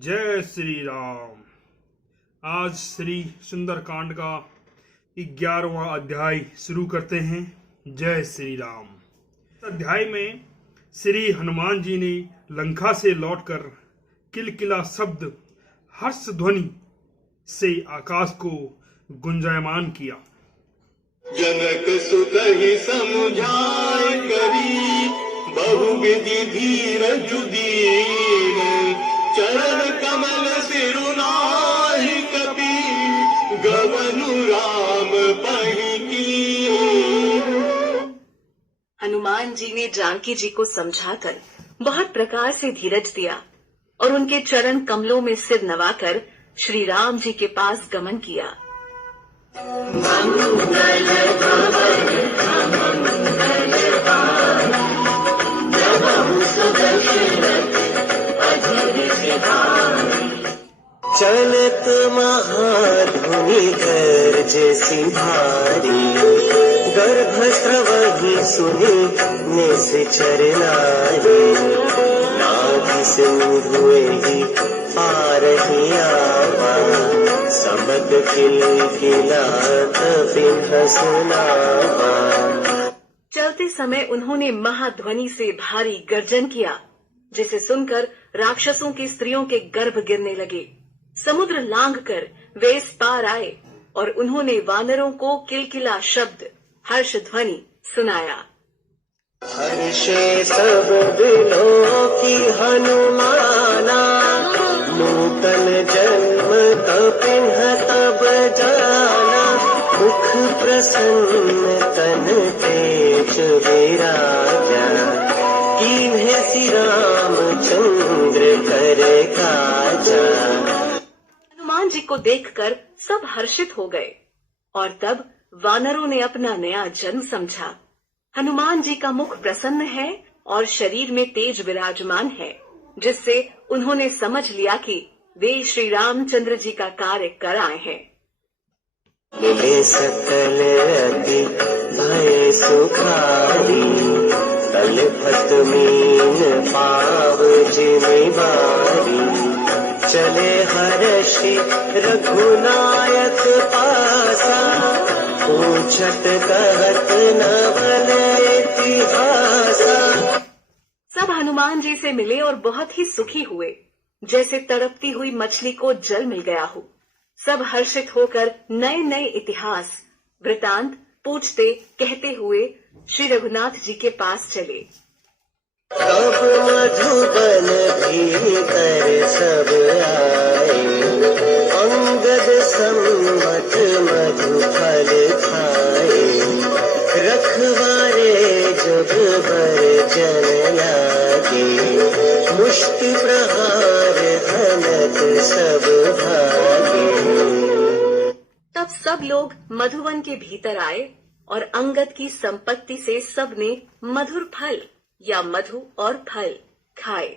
जय श्री राम। आज श्री सुंदरकांड का 11वां अध्याय शुरू करते हैं। जय श्री राम। इस अध्याय में श्री हनुमान जी ने लंका से लौटकर किलकिला शब्द हर्ष ध्वनि से आकाश को गुंजायमान किया। जनक सुत ही समुझाय करी बहुविधि धीरज दीन चरण कमल सिरुनाहि कपि गवनु राम पहि कीन। हनुमान जी ने जानकी जी को समझाकर बहुत प्रकार से धीरज दिया और उनके चरण कमलों में सिर नवाकर श्री राम जी के पास गमन किया। चलत महाधुनि गर्ज सिंहारी गर्भस्रवहि सुनि निश्चर नारी नाभि सिंधुहि पारहि आवा सबद किलकिलात पिंहसनावा। चलते समय उन्होंने महाध्वनि से भारी गर्जन किया, जिसे सुनकर राक्षसों की स्त्रियों के गर्भ गिरने लगे। समुद्र लांघकर वे इस पार आए और उन्होंने वानरों को किलकिला शब्द हर्ष ध्वनि सुनाया। हर्षे सब दिलों की हनुमाना नूतन जन्म तपिन्ह तब जाना मुख प्रसन्न तन तेज विराजा कीन्हे श्री रामचंद्र कर काजा। हनुमान जी को देखकर सब हर्षित हो गए और तब वानरों ने अपना नया जन्म समझा। हनुमान जी का मुख प्रसन्न है और शरीर में तेज विराजमान है, जिससे उन्होंने समझ लिया कि वे श्री रामचंद्र जी का कार्य कर आए हैं। मिले सकल अति भय सुखारी तल फत मीन पाव जिम्मेवारी चले हर्षि रघुनायक पासा पूछत कहत नवल इतिहासा। सब हनुमान जी से मिले और बहुत ही सुखी हुए, जैसे तड़पती हुई मछली को जल मिल गया हो। सब हर्षित होकर नए नए इतिहास वृतांत पूछते कहते हुए श्री रघुनाथ जी के पास चले। तब मधुबन भीतर सब आए अंगद सम्मत मधु फल खाए रखवारे जब बर जन लागे मुष्टि प्रहार धनत सब भागे। तब सब लोग मधुवन के भीतर आए और अंगद की संपत्ति से सबने मधुर फल या मधु और फल खाए।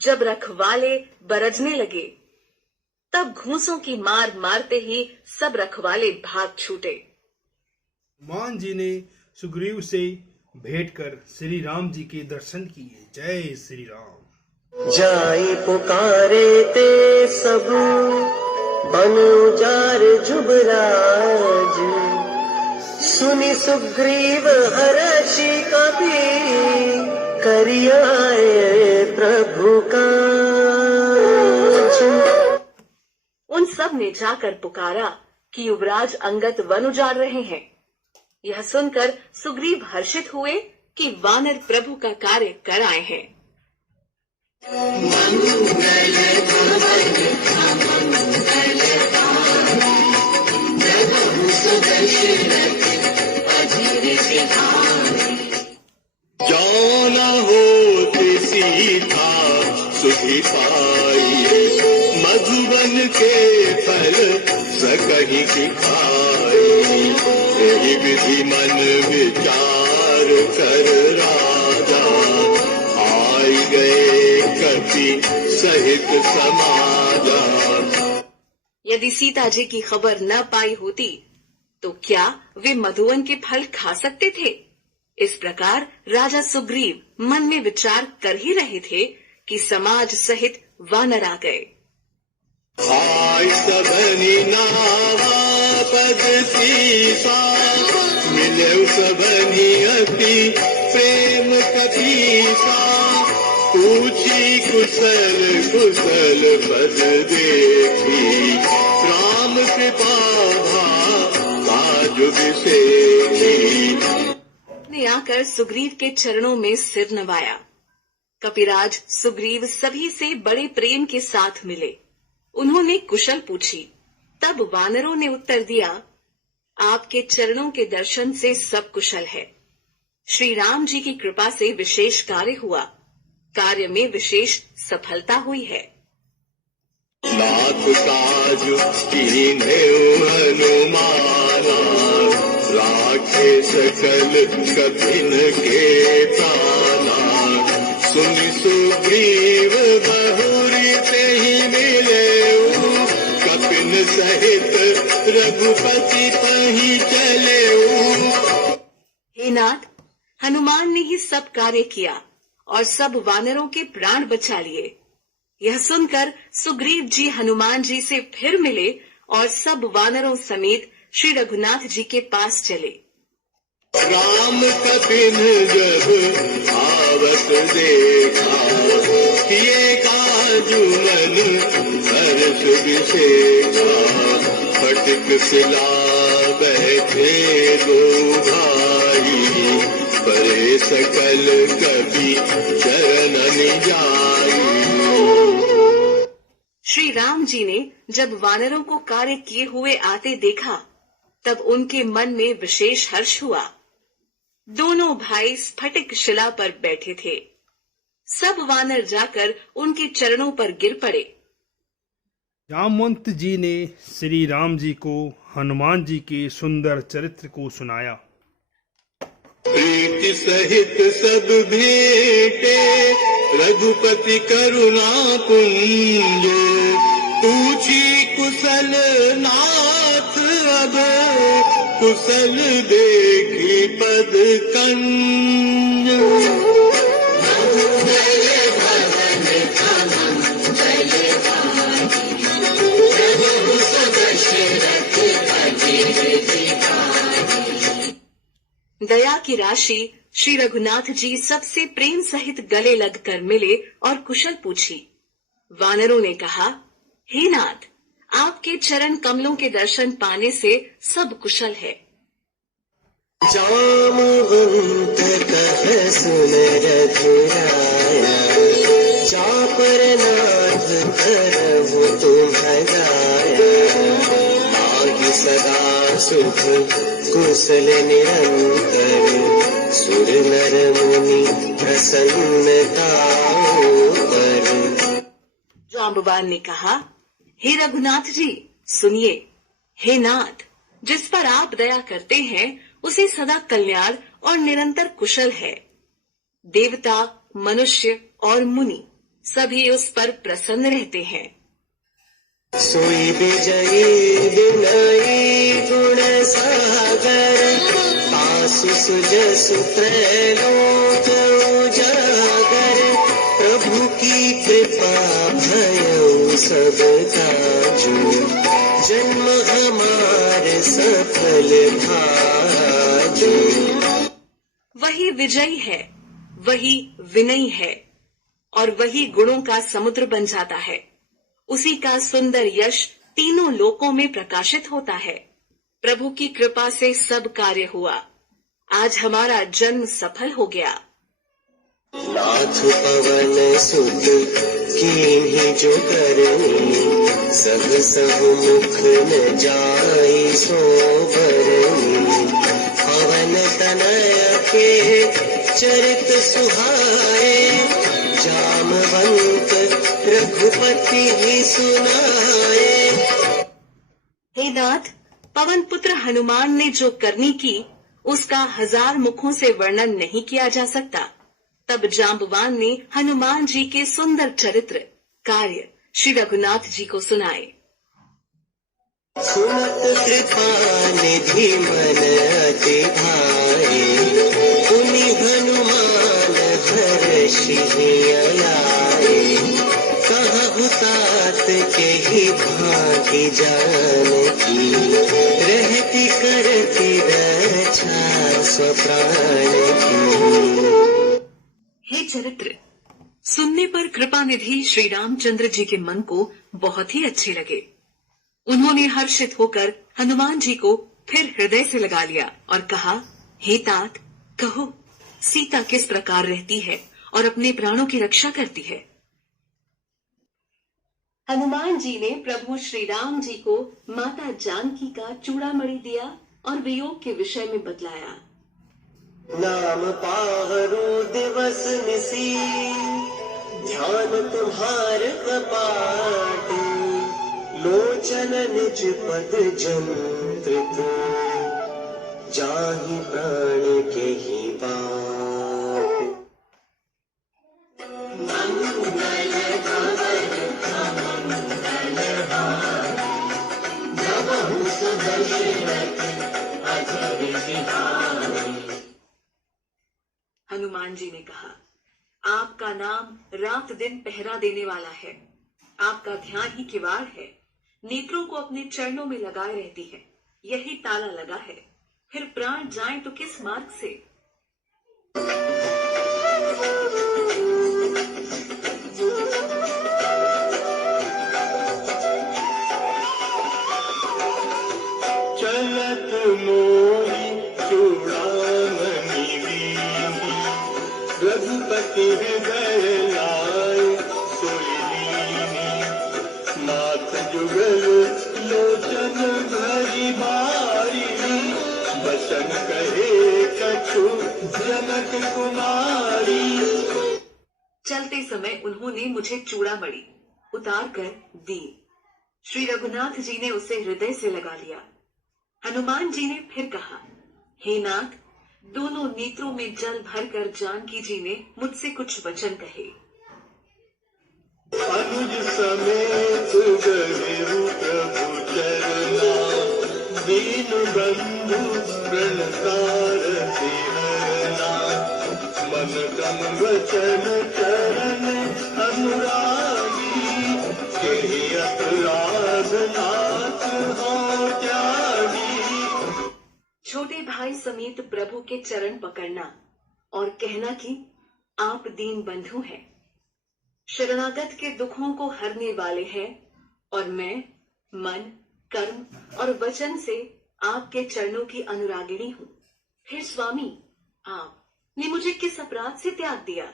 जब रखवाले बरजने लगे तब घूंसों की मार मारते ही सब रखवाले भाग छूटे। हनुमान जी ने सुग्रीव से भेंट कर श्री राम जी के दर्शन किए। जय श्री राम। जाई पुकारे ते सब बन उजार जुबराज सुनि सुग्रीव हर्षि कपि करियाए प्रभु काज। उन सब ने जाकर पुकारा कि युवराज अंगद वन उजाड़ रहे हैं। यह सुनकर सुग्रीव हर्षित हुए कि वानर प्रभु का कार्य कर आए हैं। जाना होते सीता सुधि पाई मधुबन के फल सकहि सिखाई यही विधि मन विचार कर राजा आई गए कपि सहित समाजा। यदि सीता जी की खबर न पाई होती तो क्या वे मधुवन के फल खा सकते थे? इस प्रकार राजा सुग्रीव मन में विचार कर ही रहे थे कि समाज सहित वानर आ गए। आय सबनी नावा पद सीसा, मिले सबनी अति प्रेम कपीसा। पूछी कुशल कुशल पद देखी, राम कृपा काज विशेषी। ने आकर सुग्रीव के चरणों में सिर नवाया। कपिराज सुग्रीव सभी से बड़े प्रेम के साथ मिले। उन्होंने कुशल पूछी। तब वानरों ने उत्तर दिया, आपके चरणों के दर्शन से सब कुशल है। श्री राम जी की कृपा से विशेष कार्य हुआ। कार्य में विशेष सफलता हुई है। नाथ काज कीन्हे हनुमाना, राखे सकल कठिन के प्राणा। सुनि सुग्रीव बहुरी तेहि मिलेऊ, कपिन सहित रघुपति पहि चलेऊ। हे नाथ, हनुमान ने ही सब कार्य किया और सब वानरों के प्राण बचा लिए। यह सुनकर सुग्रीव जी हनुमान जी से फिर मिले और सब वानरों समेत श्री रघुनाथ जी के पास चले। राम कपिन जब आवत देखा, किए काजु मन हर्ष विशेषा। फटिक सिला बैठे दो भाई, परे सकल कपि चरणन जाई। श्री राम जी ने जब वानरों को कार्य किए हुए आते देखा, तब उनके मन में विशेष हर्ष हुआ। दोनों भाई स्फटिक शिला पर बैठे थे। सब वानर जाकर उनके चरणों पर गिर पड़े। जामवंत जी ने श्री राम जी को हनुमान जी के सुंदर चरित्र को सुनाया। प्रीति सहित सब भेटे, रघुपति करुणा पुंज। पूछी कुशल नाथ अब, कुशल देखी पद कंज। दया की राशि श्री रघुनाथ जी सबसे प्रेम सहित गले लगकर मिले और कुशल पूछी। वानरों ने कहा, हे नाथ, आपके चरण कमलों के दर्शन पाने से सब कुशल है। जामवंत कह सुन रघुराया, जा पर नाथ करहु तुम गाया। माहि सदा सुख कुशल निरंतर, सुर नर मुनि प्रसन्नता पर। जांबवान ने कहा, हे रघुनाथ जी सुनिए। हे नाथ, जिस पर आप दया करते हैं उसे सदा कल्याण और निरंतर कुशल है। देवता, मनुष्य और मुनि सभी उस पर प्रसन्न रहते हैं। सोई विजयी विनयी गुण सागर, आसु सुजसु त्रैलोक उजागर। प्रभु की कृपा भयउ सब काजू, जन्म हमार सफल भाजू। वही विजयी है, वही विनयी है और वही गुणों का समुद्र बन जाता है। उसी का सुंदर यश तीनों लोकों में प्रकाशित होता है। प्रभु की कृपा से सब कार्य हुआ। आज हमारा जन्म सफल हो गया। नाथ पवन सुत कीन्ही जो करनी, सब सब मुख न जाई सो बरनी। पवन तनय के चरित सुहाए, जामवंत रघुपति ही सुनाए। हे नाथ, पवन पुत्र हनुमान ने जो करनी की उसका 1000 मुखों से वर्णन नहीं किया जा सकता। तब जांबवान ने हनुमान जी के सुंदर चरित्र कार्य श्री रघुनाथ जी को सुनाए। सुनत कृपा निधि मन अति भाए, पुनि हनुमान हर्षि आए। कहा हे चरित्र, सुनने पर कृपा निधि श्री रामचंद्र जी के मन को बहुत ही अच्छे लगे। उन्होंने हर्षित होकर हनुमान जी को फिर हृदय से लगा लिया और कहा, हे तात, कहो सीता किस प्रकार रहती है और अपने प्राणों की रक्षा करती है। हनुमान जी ने प्रभु श्री राम जी को माता जानकी का चूड़ामणि दिया और वियोग के विषय में बतलाया। नाम पाहरो दिवस निसी, ध्यान तुम्हार कपाट, लोचन निज पद जंत्रित, जाहि प्राण के ही बाट। हनुमान जी ने कहा, आपका नाम रात दिन पहरा देने वाला है। आपका ध्यान ही किवाड़ है, नेत्रों को अपने चरणों में लगाए रहती है। यही ताला लगा है, फिर प्राण जाए तो किस मार्ग से। चलत मोहि चूड़ामणि वीहि, रघुपति हृदय लाय सोई लीनी। नाथ जुगल लोचन भरी बारी, बसन कहे कछु जनक कुमारी। चलते समय उन्होंने मुझे चूड़ामणि उतार कर दी। श्री रघुनाथ जी ने उसे हृदय से लगा लिया। हनुमान जी ने फिर कहा, हे नाथ, दोनों नेत्रों में जल भरकर जानकी जी ने मुझसे कुछ वचन कहे। अनुज समेत गए प्रभु चरना, दीन बंधु प्रणतार हरना। मन तन वचन चरण अनुरागी, केहि अपराध नाथ हो त्यागी। छोटे भाई समेत प्रभु के चरण पकड़ना और कहना कि आप दीन बंधु हैं, शरणागत के दुखों को हरने वाले हैं, और मैं मन, कर्म और वचन से आपके चरणों की अनुरागिणी हूँ। फिर स्वामी, आपने मुझे किस अपराध से त्याग दिया?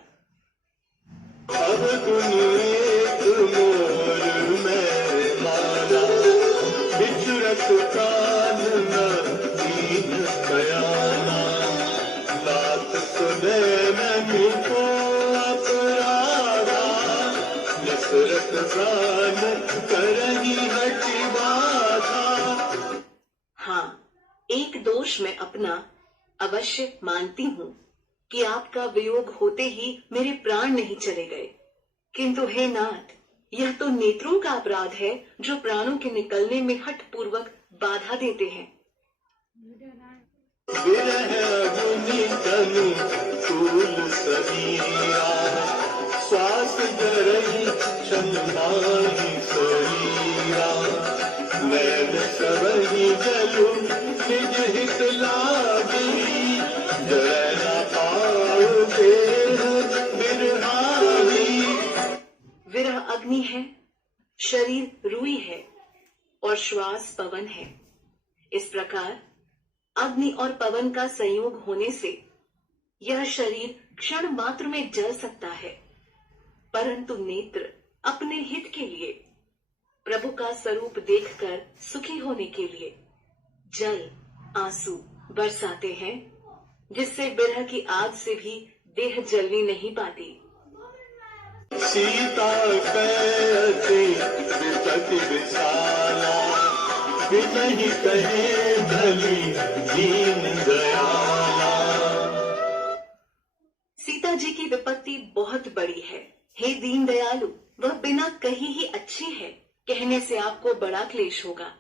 अब गुनीत मोर मैं माना, बिचरत प्राण न दीन कयाना। नाथ सुने ननि को अपराधा, नफरत प्राण करही हठि बाधा। हाँ, एक दोष मैं अपना अवश्य मानती हूँ कि आपका वियोग होते ही मेरे प्राण नहीं चले गए, किंतु हे नाथ, यह तो नेत्रों का अपराध है जो प्राणों के निकलने में हठ पूर्वक बाधा देते हैं। विरह अग्नि तनु शूल समीरा, श्वास जरहि क्षण माहि शरीरा। नैन सबहि जलु निज हित लागी, जरै न पाउ देह बिरहाई। विरह अग्नि है, शरीर रुई है और श्वास पवन है। इस प्रकार अग्नि और पवन का संयोग होने से यह शरीर क्षण मात्र में जल सकता है, परंतु नेत्र अपने हित के लिए, प्रभु का स्वरूप देखकर सुखी होने के लिए जल आंसू बरसाते हैं, जिससे विरह की आग से भी देह जलनी नहीं पाती। सीता कहती विपति विशाला, बिनहि कहे भली दीन दयाला। सीता जी की विपत्ति बहुत बड़ी है। हे दीन दयालु, वह बिना कही ही अच्छी है, कहने से आपको बड़ा क्लेश होगा।